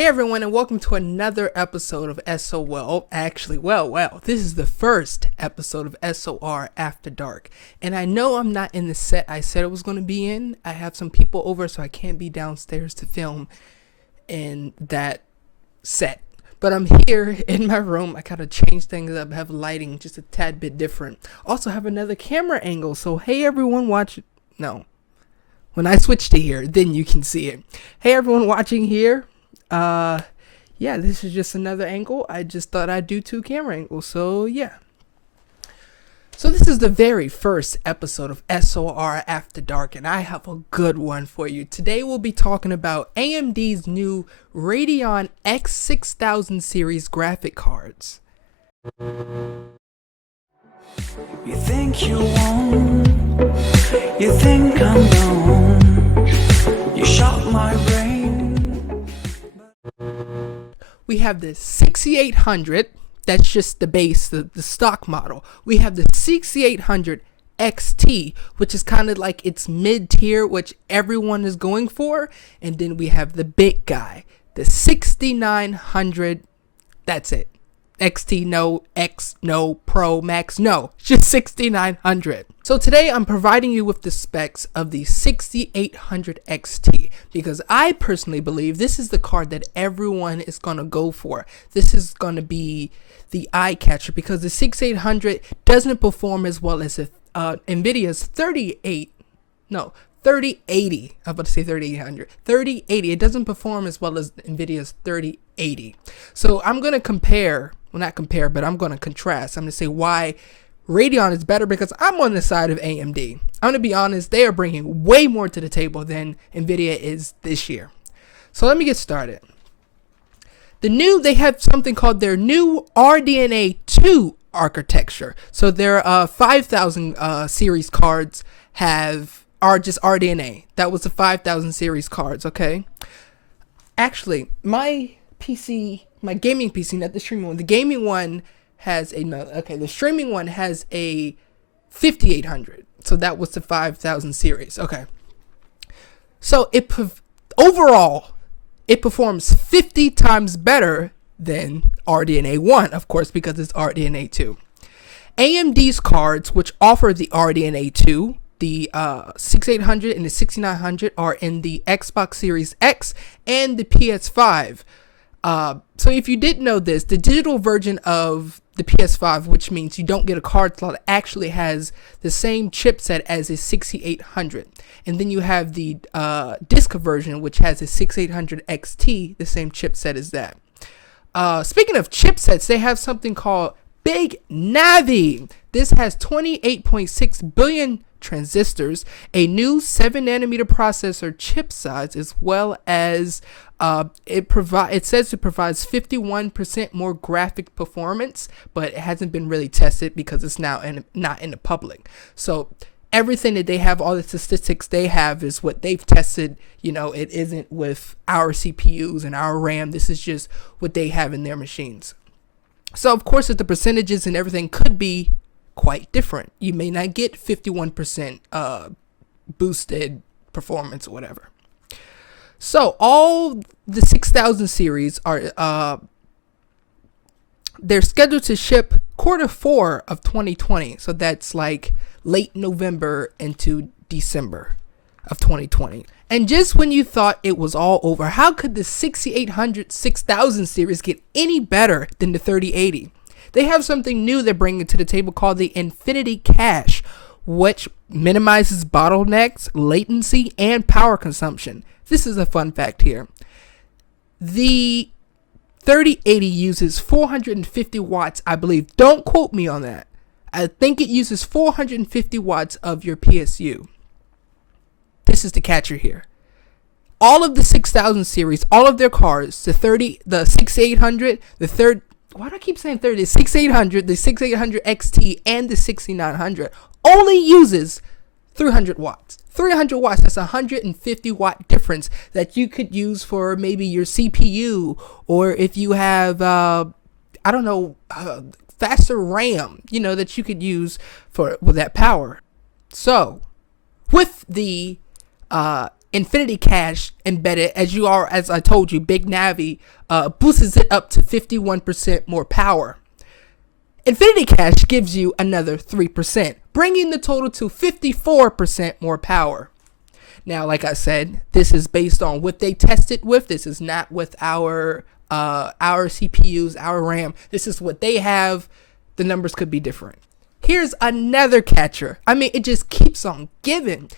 Hey everyone, and welcome to another episode of SOL. This is the first episode of SOR After Dark. And I know I'm not in the set I said I was going to be in. I have some people over, so I can't be downstairs to film in that set. But I'm here in my room. I gotta change things up, have lighting just a tad bit different. Also have another camera angle, so hey everyone when I switch to here, then you can see it. Hey everyone watching here. Yeah, this is just another angle. I just thought I'd do two camera angles, so yeah. So this is the very first episode of SOR After Dark, and I have a good one for you. Today we'll be talking about AMD's new Radeon X6000 series graphic cards. You think you won't, you think I'm gone, you shot my brain. We have the 6800, that's just the base, the stock model. We have the 6800 XT, which is kind of like its mid-tier, which everyone is going for. And then we have the big guy, the 6900, that's it. XT, no, X, no, Pro, Max, no, just 6900. So today I'm providing you with the specs of the 6800 XT because I personally believe this is the card that everyone is going to go for. This is going to be the eye catcher because the 6800 doesn't perform as well as NVIDIA's 3080. I'm about to say 3800. 3080. It doesn't perform as well as NVIDIA's 3080. So I'm going to compare. Well, not compare, but I'm going to contrast. I'm going to say why Radeon is better because I'm on the side of AMD. I'm going to be honest, they are bringing way more to the table than NVIDIA is this year. So let me get started. They have something called their new RDNA 2 architecture. So their 5000 series cards are just RDNA. That was the 5000 series cards, okay? Actually, my gaming PC, not the streaming one. The gaming one has the streaming one has a 5800. So that was the 5000 series. Okay. So overall, it performs 50 times better than RDNA 1, of course, because it's RDNA 2. AMD's cards, which offer the RDNA 2, the 6800 and the 6900 are in the Xbox Series X and the PS5. So if you didn't know this, the digital version of the PS5, which means you don't get a card slot, actually has the same chipset as a 6800. And then you have the disc version, which has a 6800 XT, the same chipset as that. Speaking of chipsets, they have something called Big Navi. This has 28.6 billion transistors, a new 7nm processor chip size, as well as it says it provides 51% more graphic performance, but it hasn't been really tested because it's now not in the public. So everything that they have, all the statistics they have is what they've tested. It isn't with our CPUs and our RAM. This is just what they have in their machines. So of course, if the percentages and everything could be quite different. You may not get 51% boosted performance or whatever. So all the 6000 series are they're scheduled to ship Q4 of 2020. So that's like late November into December of 2020. And just when you thought it was all over, how could the 6800 6000 series get any better than the 3080? They have something new they're bringing to the table called the Infinity Cache, which minimizes bottlenecks, latency, and power consumption. This is a fun fact here. The 3080 uses 450 watts, I believe. Don't quote me on that. I think it uses 450 watts of your PSU. This is the catcher here. All of the 6000 series, all of their cards, the 6800, why do I keep saying 30? The 6800, the 6800 XT, and the 6900 only uses 300 watts. 300 watts, that's a 150 watt difference that you could use for maybe your CPU, or if you have, faster RAM, that you could use with that power. So, with the Infinity Cache embedded, as I told you, Big Navi boosts it up to 51% more power. Infinity Cache gives you another 3%, bringing the total to 54% more power. Now, like I said, this is based on what they tested with. This is not with our CPUs, our RAM. This is what they have. The numbers could be different. Here's another catcher. I mean, it just keeps on giving.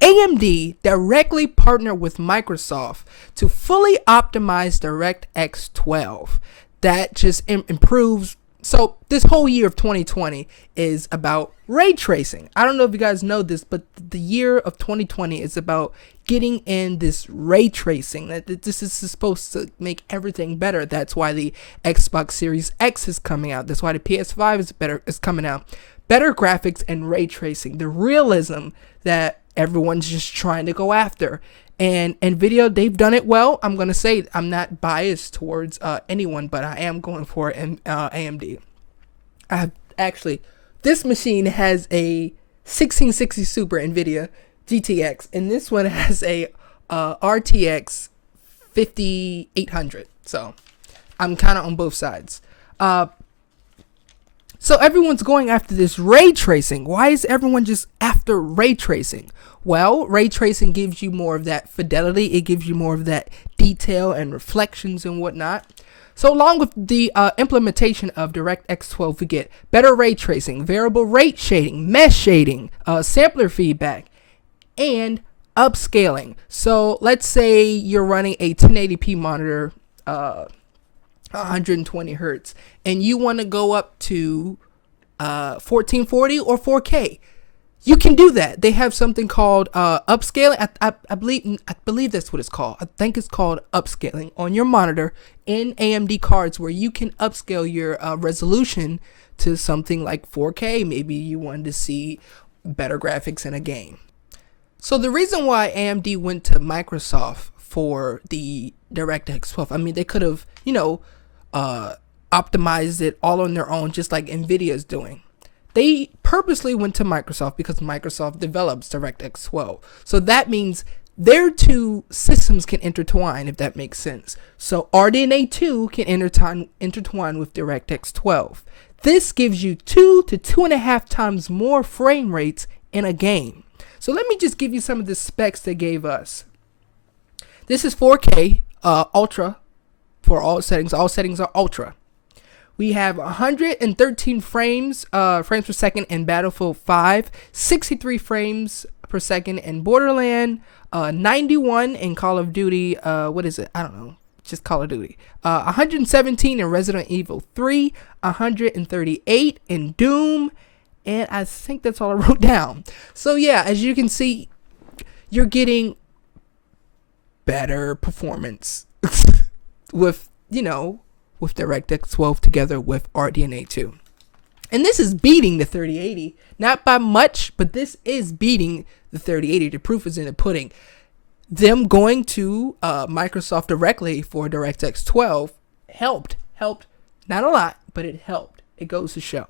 AMD directly partnered with Microsoft to fully optimize DirectX 12. That just improves. So this whole year of 2020 is about ray tracing. I don't know if you guys know this, but the year of 2020 is about getting in this ray tracing. That this is supposed to make everything better. That's why the Xbox Series X is coming out. That's why the PS5 is coming out. Better graphics and ray tracing. The realism that everyone's just trying to go after. And NVIDIA, they've done it well. I'm going to say I'm not biased towards anyone, but I am going for AMD. This machine has a 1660 Super NVIDIA GTX, and this one has a RTX 5800. So I'm kind of on both sides. So everyone's going after this ray tracing. Why is everyone just after ray tracing? Well, ray tracing gives you more of that fidelity. It gives you more of that detail and reflections and whatnot. So along with the implementation of DirectX 12, we get better ray tracing, variable rate shading, mesh shading, sampler feedback, and upscaling. So let's say you're running a 1080p monitor, 120 hertz, and you want to go up to 1440 or 4K. You can do that. They have something called upscaling. I believe that's what it's called. I think it's called upscaling on your monitor in AMD cards, where you can upscale your resolution to something like 4K. Maybe you wanted to see better graphics in a game. So the reason why AMD went to Microsoft for the DirectX 12, I mean, they could have, optimized it all on their own, just like NVIDIA is doing. They purposely went to Microsoft because Microsoft develops DirectX 12. So that means their two systems can intertwine, if that makes sense. So RDNA 2 can intertwine with DirectX 12. This gives you 2 to 2.5 times more frame rates in a game. So let me just give you some of the specs they gave us. This is 4K Ultra for all settings. All settings are Ultra. We have 113 frames per second in Battlefield 5, 63 frames per second in Borderlands, 91 in Call of Duty. What is it? I don't know. Just Call of Duty. 117 in Resident Evil 3, 138 in Doom, and I think that's all I wrote down. So yeah, as you can see, you're getting better performance with, with DirectX 12 together with RDNA 2. And this is beating the 3080. Not by much, but this is beating the 3080. The proof is in the pudding. Them going to Microsoft directly for DirectX 12 helped. Not a lot, but it helped. It goes to show.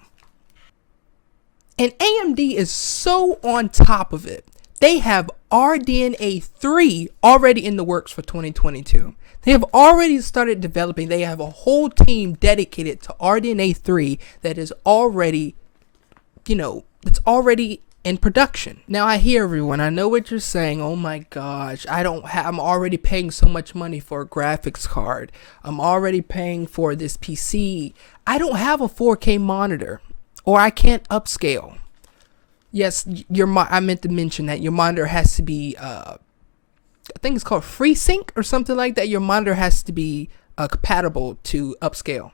And AMD is so on top of it. They have RDNA 3 already in the works for 2022. They have already started developing. They have a whole team dedicated to RDNA 3 that is already, it's already in production. Now I hear everyone. I know what you're saying. Oh my gosh, I'm already paying so much money for a graphics card. I'm already paying for this PC. I don't have a 4K monitor, or I can't upscale. Yes, I meant to mention that your monitor has to be, I think it's called FreeSync or something like that. Your monitor has to be compatible to upscale.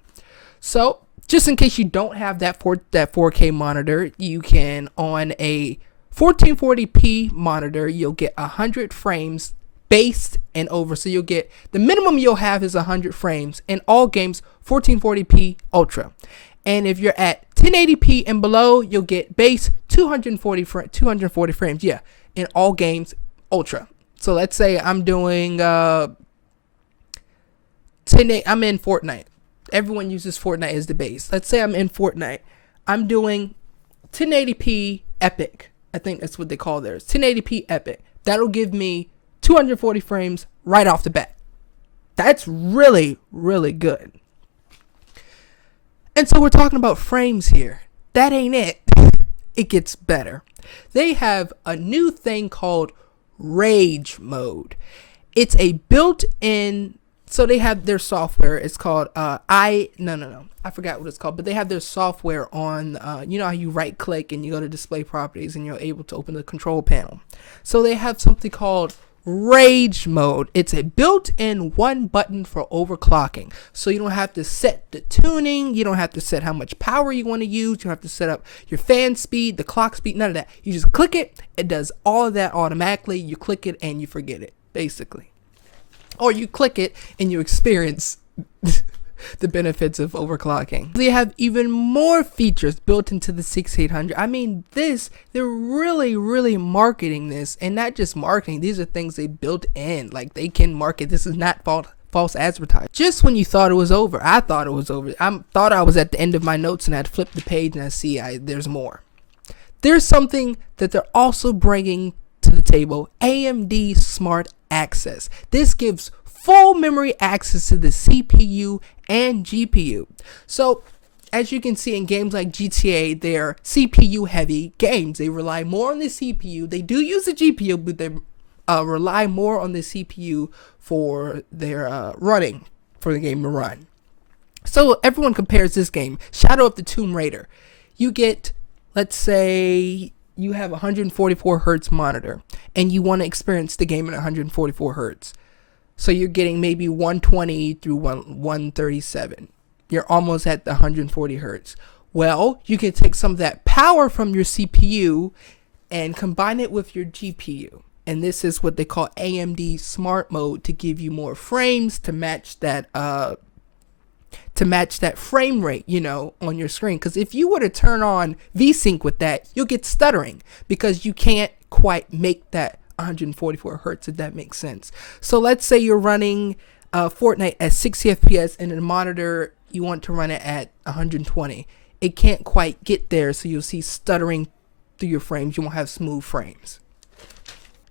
So just in case you don't have that 4K monitor, you can, on a 1440p monitor, you'll get 100 frames based and over. So you'll get, the minimum you'll have is 100 frames in all games, 1440p Ultra. And if you're at 1080p and below, you'll get base 240 frames, in all games Ultra. So let's say I'm doing I'm in Fortnite. Everyone uses Fortnite as the base. Let's say I'm in Fortnite. I'm doing 1080p Epic. I think that's what they call theirs. 1080p Epic. That'll give me 240 frames right off the bat. That's really, really good. And so we're talking about frames here. That ain't it. It gets better. They have a new thing called Rage Mode. It's a built-in, so they have their software. It's called I forgot what it's called, but they have their software on, you know how you right click and you go to display properties and you're able to open the control panel. So they have something called Rage Mode. It's a built-in one button for overclocking. So you don't have to set the tuning, you don't have to set how much power you want to use, you don't have to set up your fan speed, the clock speed, none of that. You just click it, it does all of that automatically. You click it and you forget it, basically. Or you click it and you experience the benefits of overclocking. They have even more features built into the 6800. I mean, they're really marketing this, and not just marketing. These are things they built in. Like, they can market. This is not false advertising. Just when you thought it was over, I thought it was over. I thought I was at the end of my notes, and I'd flip the page and I see there's more. There's something that they're also bringing to the table: AMD Smart Access. This gives full memory access to the CPU and GPU. So, as you can see in games like GTA, they're CPU heavy games. They rely more on the CPU. They do use the GPU, but they rely more on the CPU for their running, for the game to run. So everyone compares this game, Shadow of the Tomb Raider. You get, let's say you have a 144 hertz monitor and you want to experience the game at 144 hertz. So you're getting maybe 120 through 137. You're almost at the 140 hertz. Well, you can take some of that power from your CPU and combine it with your GPU. And this is what they call AMD Smart Mode, to give you more frames to match that frame rate, you know, on your screen. Because if you were to turn on VSync with that, you'll get stuttering because you can't quite make that 144 hertz, if that makes sense. So let's say you're running Fortnite at 60 FPS and in the monitor you want to run it at 120. It can't quite get there, so you'll see stuttering through your frames. You won't have smooth frames.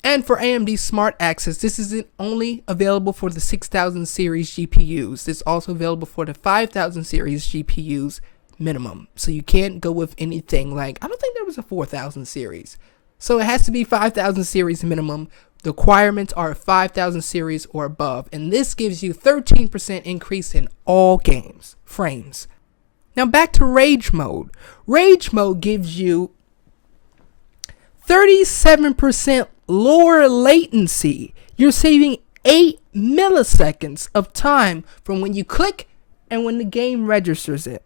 And for AMD Smart Access, this isn't only available for the 6000 series GPUs. It's also available for the 5000 series GPUs minimum. So you can't go with anything like, I don't think there was a 4000 series. So it has to be 5000 series minimum. The requirements are 5000 series or above. And this gives you 13% increase in all games frames. Now back to Rage Mode. Rage Mode gives you 37% lower latency. You're saving 8 milliseconds of time from when you click and when the game registers it.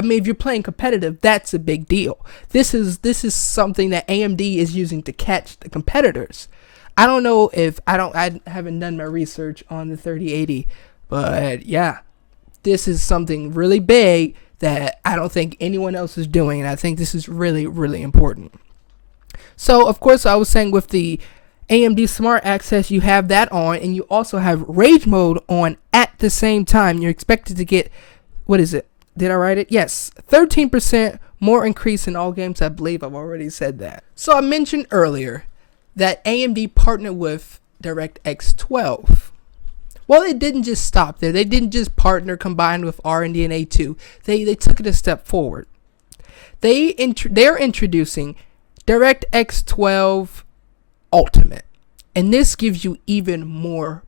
If you're playing competitive, that's a big deal. This is something that AMD is using to catch the competitors. I don't know if I haven't done my research on the 3080, but yeah, this is something really big that I don't think anyone else is doing, and I think this is really important. So, of course, I was saying with the AMD Smart Access, you have that on, and you also have Rage Mode on at the same time. You're expected to get, what is it? Did I write it? Yes, 13% more increase in all games. I believe I've already said that. So I mentioned earlier that AMD partnered with DirectX 12. Well, it didn't just stop there. They didn't just partner combined with RDNA 2. They took it a step forward. They're introducing DirectX 12 Ultimate, and this gives you even more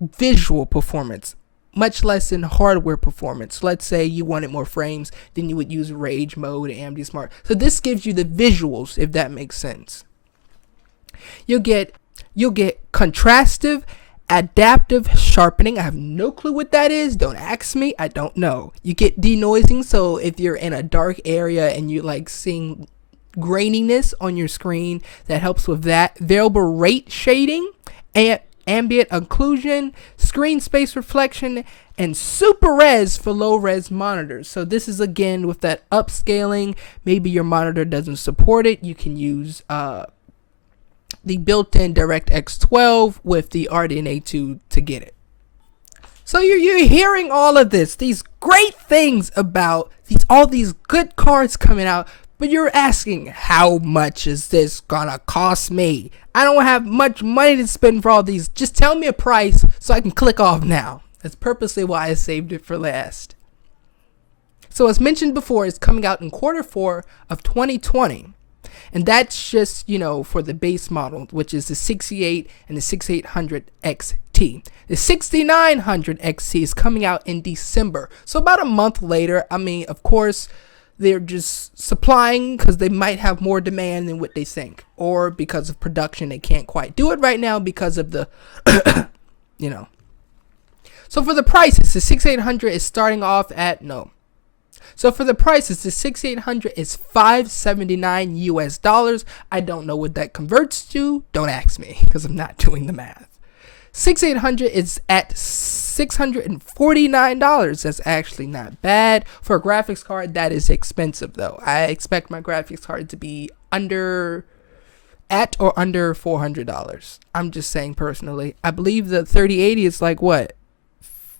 visual performance, much less in hardware performance. Let's say you wanted more frames, then you would use Rage Mode and AMD Smart. So this gives you the visuals, if that makes sense. You'll get contrastive adaptive sharpening. I have no clue what that is. Don't ask me. I don't know. You get denoising, so if you're in a dark area and you like seeing graininess on your screen, that helps with that. Variable rate shading, ambient occlusion, screen space reflection, and super res for low res monitors. So this is again with that upscaling. Maybe your monitor doesn't support it. You can use the built-in DirectX 12 with the RDNA 2 to get it. So you're hearing all of this, these great things about all these good cards coming out, But you're asking, how much is this gonna cost me? I don't have much money to spend for all these. Just tell me a price so I can click off now. That's purposely why I saved it for last. So as mentioned before, it's coming out in Q4 of 2020. And that's just, for the base model, which is the 68 and the 6800 XT. The 6900 XT is coming out in December. So about a month later. I mean, of course, they're just supplying because they might have more demand than what they think. Or because of production, they can't quite do it right now because of the, So for the prices, the 6800 is starting off at, So for the prices, the 6800 is $579 US. I don't know what that converts to. Don't ask me because I'm not doing the math. 6800 is at $649. That's actually not bad. For a graphics card, that is expensive though. I expect my graphics card to be under $400. I'm just saying personally. I believe the 3080 is like what?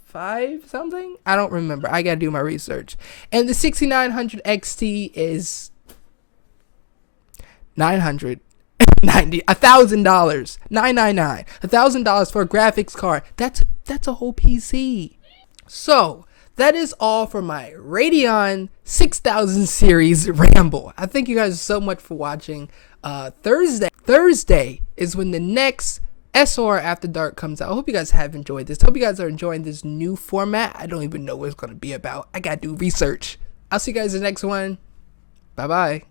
5 something? I don't remember. I gotta do my research. And the 6900 XT is $1,000, $999, $1,000 for a graphics card. That's a whole PC. So that is all for my Radeon 6000 series ramble. I thank you guys so much for watching. Thursday is when the next SR After Dark comes out. I hope you guys have enjoyed this. Hope you guys are enjoying this new format. I don't even know what it's going to be about. I got to do research. I'll see you guys in the next one. Bye-bye.